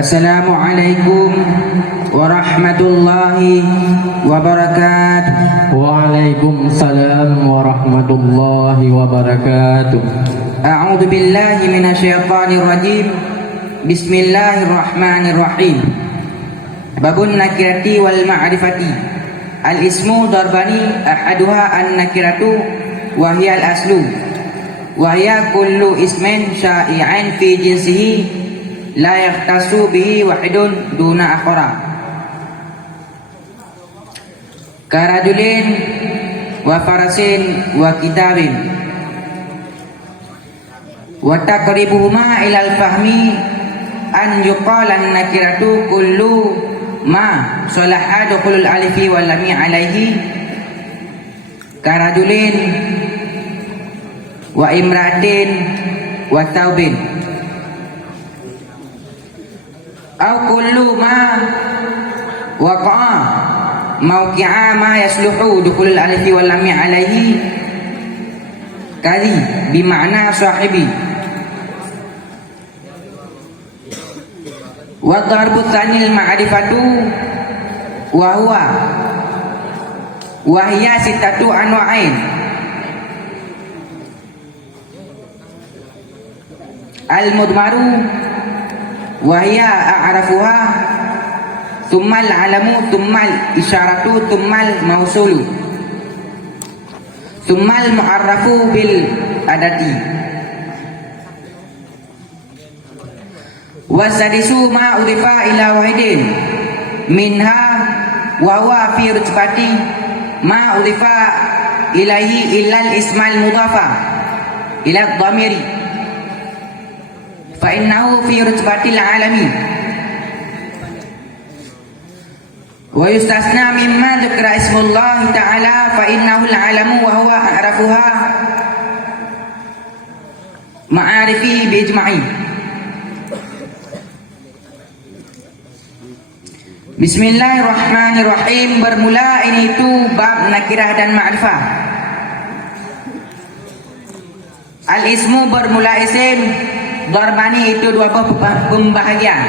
Assalamualaikum warahmatullahi wabarakatuh. Waalaikumsalam warahmatullahi wabarakatuh. A'udzu billahi minasyaitonir rajim. Bismillahirrahmanirrahim. Babun nakirati wal ma'rifati. Al-ismu darbani ahaduha an-nakiratu wa hiya al-aslu. Wa hiya kullu ismin syai'an fi jinsihi la yahtasu bihi wahidun duna akhara. Karajulin wa farasin wa kitabin. Wa taqribuhuma ila al-fahmi an yuqala an-nakiratu kullu ma salaha dukhulul alifi wal lam alaihi karajulin wa imratin wa taubin au kullu ma waqa'a mawqi'a ma yasluhu dukhulul alifi wal lam alaihi kali bima'na sahibi. Wa darbu tsanil ma'rifatu wa huwa wa hiya sittatu anwa'in. Al-mudmaru wa hiya a'rafuha thumma al-alamu thumma al-isyaratu thumma al-mawsulu thumma al-mu'arrafu bil adati. Wasadisu ma udhifa ila wahidin minha wa huwa fi rutbati ma udhifa ilaihi illa al-ismal mudhafa ila dhamiri fa innahu fi rutbatil alami wa yustasna mimma dzikra ismullah ta'ala fa innahu al-alamu wa huwa a'rafuha ma'arifi bi ijma'i. Bismillahirrahmanirrahim. Bermula ini itu bab nakirah dan ma'rifah. Al-ismu bermula isim, darbani itu dua pembahagian.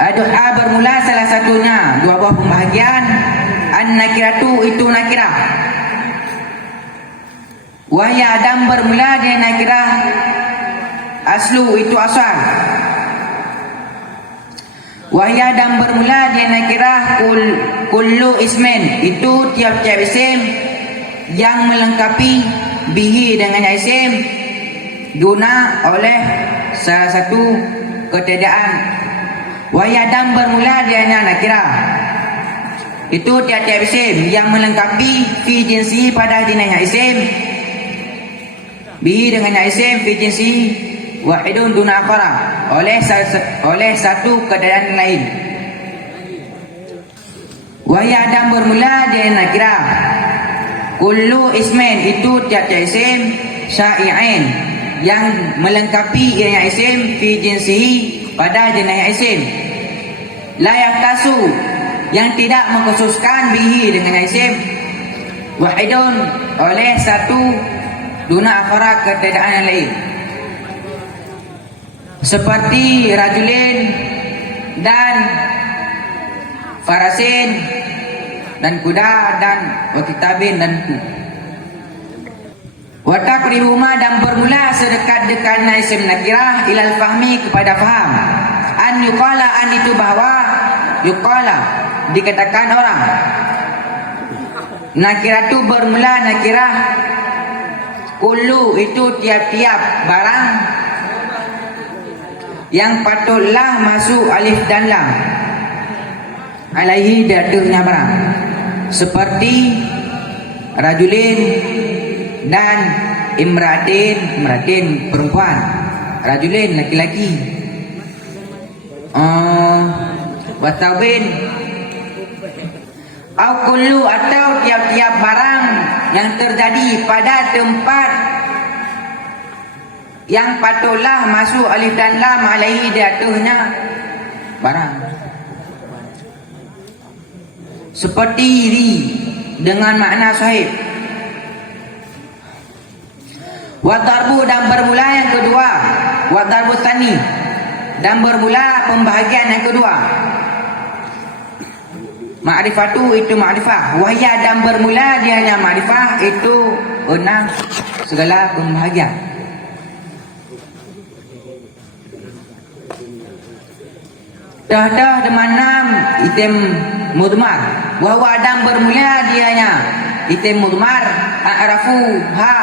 Ad-du'a bermula salah satunya dua buah pembahagian. An-nakiratu itu nakirah. Wahya adam bermula dari nakirah. Aslu itu asal. Wahya dan bermula dia nakirah kullu ismin itu tiap-tiap isim yang melengkapi bihi dengan isim guna oleh salah satu ketiadaan. Wahya dan bermula dia nakirah itu tiap-tiap isim yang melengkapi fi jinsi pada jenisnya isim bihi dengan isim fi jinsi wahidun duna akhara oleh satu keadaan lain. Wahya adam bermula dia nakirah kullu ismin itu tiap-tiap isim syai'in yang melengkapi ianya isim fi jinsihi pada jenis isim la yahtasu yang tidak mengkhususkan bihi dengan isim wahidun oleh satu duna akhara keadaan yang lain. Seperti rajulin dan farasin dan kuda dan wakitabin dan ku. Wa taqribuma dan bermula sedekat-dekatnya isim nakirah ilal fahmi kepada faham. An yuqala an itu bahwa yuqala dikatakan orang. Nakirah itu bermula nakirah kullu itu tiap-tiap barang yang patutlah masuk alif dan lam alaihi dadahnya barang seperti rajulin dan imratin perempuan, rajulin laki-laki, watawin au kullu atau tiap-tiap barang yang terjadi pada tempat yang patutlah masuk alif dan lam alaihi datuhnya barang seperti ri dengan makna sahib. Wa darbu dan bermula yang kedua wa darbus tsani, dan bermula pembahagian yang kedua. Ma'rifatu itu ma'rifah, wahya dan bermula dia hanya ma'rifah itu 6 segala pembahagian. Dah demanam item mudmar, wahwa dan bermula dia hanya item mudmar, a'rafu ha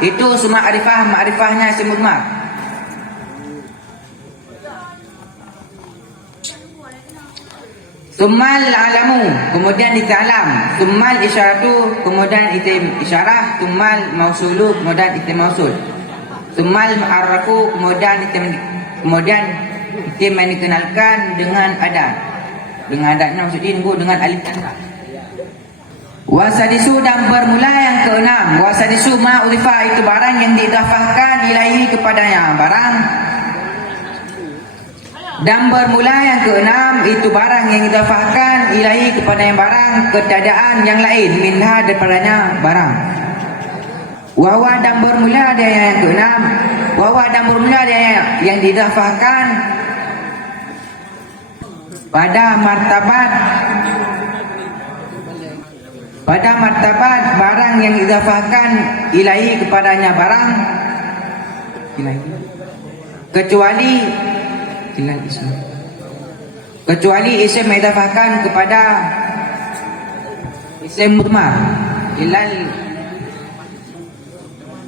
itu semua ma'rifahnya isim mudmar. Summal alamu, kemudian ditalam. Summal isyaratu, kemudian itim isyarah. Summal mausulu, kemudian itim mausul. Summal ma'arrafu, kemudian itim yang dikenalkan dengan adat. Dengan adatnya maksudnya dengan alif dan ta. Wasadisu dan bermula yang keenam. Wasadisu ma'urifa itu barang yang diidafahkan ilahi kepadanya barang. Dan bermula yang keenam itu barang yang idafahkan ilahi kepada yang barang ketiadaan yang lain minha daripadanya barang. Wawa dan bermula dia yang keenam, wawa dan bermula dia yang didafahkan pada martabat barang yang idafahkan ilahi kepadanya barang ilahi kecuali isim idafahkan kepada isim mudmar ilal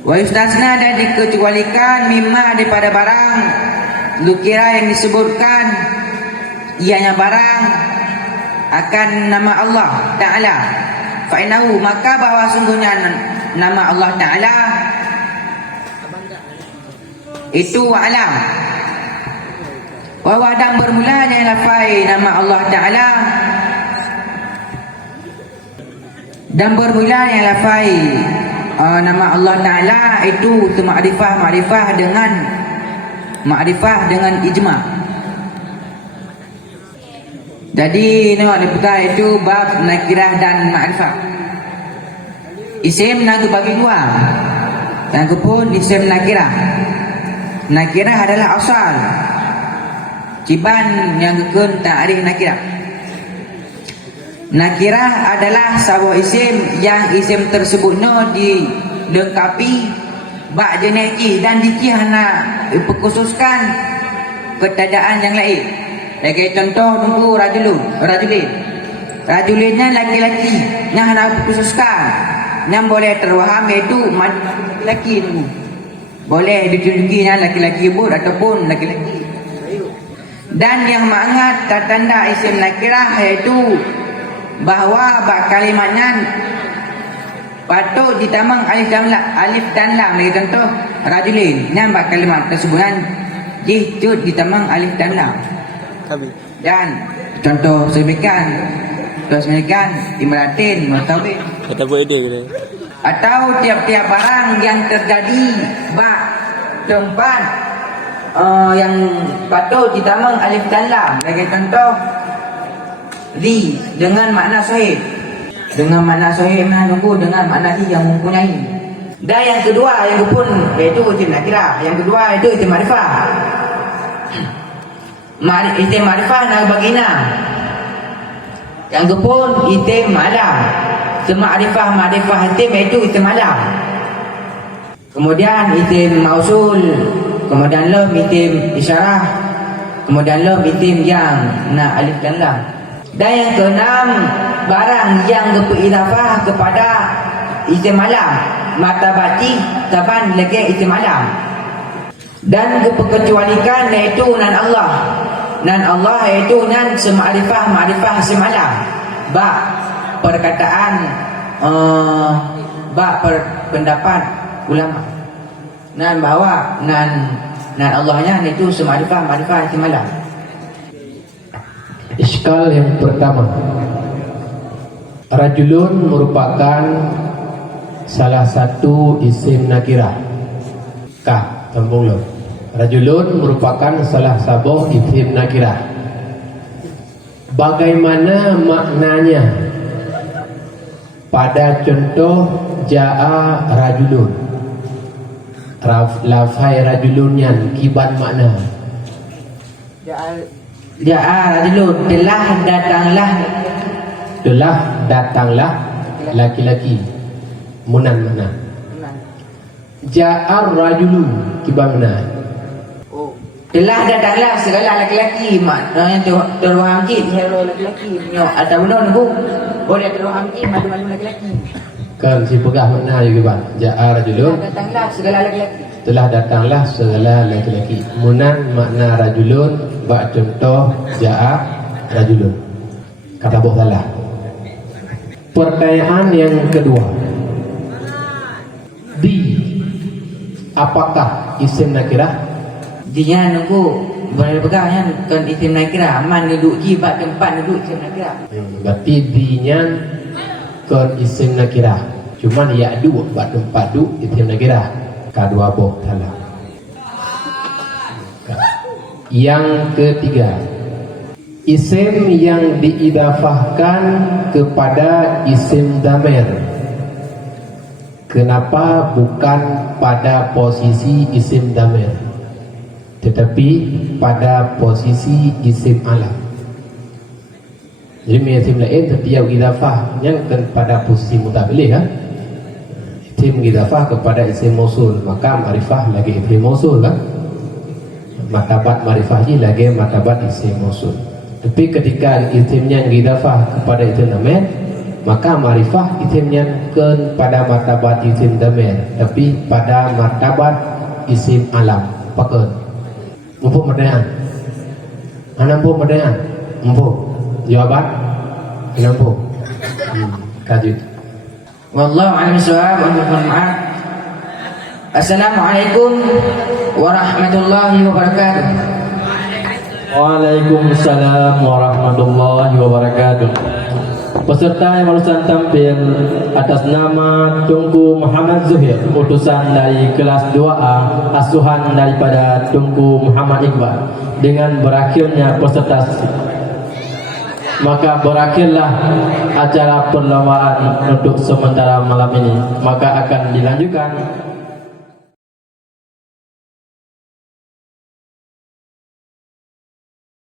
wa yustasna, dan dikecualikan mimma daripada barang lukira yang disebutkan ianya barang akan nama Allah Ta'ala. Fa'inahu, maka bahwa sungguhnya nama Allah Ta'ala itu alam. Wa dan bermulanya lafai nama Allah Ta'ala, dan bermulanya lafai nama Allah Ta'ala itu ma'rifah dengan ijma'. Jadi nak dibuka itu bab nakirah dan ma'rifah. Isim nak bagi dua. Yang pun isim nakirah. Nakirah adalah asal. Ciban yang kekun ta'rif nakirah. Nakirah adalah sebuah isim yang isim tersebutnya dilengkapi bak jeneki dan dikihana dikhususkan keadaan yang lain. Sebagai contoh nunggu rajulinnya laki-laki yang hana dikhususkan, yang boleh terwaham iaitu laki-laki nunggu. Boleh ditunjukinya laki-laki bud ataupun laki-laki. Dan yang mengangkat tanda isim nakirah iaitu bahawa bak kalimatnya patut ditamang alif dan lam. Lagi contoh rajulin, yang bak kalimat tersebut jihjud ditamang alif dan lam. Dan contoh sebekan imratin mutawin. Kata buat dia ke? Atau tiap-tiap barang yang terjadi bak tempat yang patut ditamang alif dan lam. Lagi contoh di dengan makna sahih. Dengan makna sahih menunggu dengan makna di yang mempunyai. Dan yang kedua yang pun iaitu isim nakirah. Yang kedua itu isim ma'rifah. Isim ma'rifah nak bagina. Yang pun isim alam. Ma'rifah isim iaitu isim alam. Kemudian isim mausul, kemudian lam isim isyarah, kemudian lam isim yang na alif dan lam. Dan yang keenam, barang yang beridafah kepada isim alam, martabati taban lagi isim alam. Dan kekecualikan iaitu nan Allah. Nan Allah iaitu nan ma'rifah isim alam. Bak perkataan pendapat ulama. Nan bahawa nan Allahnya itu ma'rifah isim alam. Iskal yang pertama, rajulun merupakan salah satu isim nakirah. Sambung lo. Rajulun merupakan salah satu isim nakirah. Bagaimana maknanya pada contoh ja'a rajulun? Lafai rajulunyan kiban makna. Ja'a rajulun, telah datanglah. Telah datanglah laki-laki. Munan makna. Ja'ar rajulu kiban makna. Telah datanglah segala laki-laki. Maknanya terwaham jin, hero laki-laki. Atau benar bu? Boleh terwaham jin, malu-malu laki-laki. Kan si pegah makna juga ban. Ja'ar rajulun. Telah datanglah segala laki-laki. Telah datanglah segala laki-laki. Munan makna rajulun. Bak contoh ja'a rajulun. Kata boh salah. Pertanyaan yang kedua. Di apakah isim nakirah? Dia nunggu boleh pegangnya kan isim nakirah. Man duduk jibat tempat duduk isim nakirah. Berarti dinya kan isim nakirah. Cuman ya dua bak tempat duduk isim nakirah. Kedua boh salah. Yang ketiga, isim yang diidafahkan kepada isim damir. Kenapa bukan pada posisi isim damir, tetapi pada posisi isim alam? Jadi isim lain setiap idafahnya kan pada posisi mutabili kan? Isim idafah kepada isim mausul, maka ma'rifah lagi isim mausul kan? Martabat ma'rifah ini lagi martabat isim mausul. Tapi ketika isimnya idafah kepada isim damir, maka ma'rifah isimnya kepada martabat isim damir, tapi pada martabat isim alam. Pakai mumpuk merdaan. Mumpuk merdaan. Mumpuk. Jawaban? Mumpuk. Kaji. Wallahu a'lam bishawab. Mohon maaf. Assalamualaikum warahmatullahi wabarakatuh. Waalaikumsalam warahmatullahi wabarakatuh. Peserta yang barusan tampil atas nama Tunku Muhammad Zuhir, utusan dari kelas 2A, asuhan daripada Tunku Muhammad Iqbal. Dengan berakhirnya peserta, maka berakhirlah acara perlombaan untuk sementara malam ini. Maka akan dilanjutkan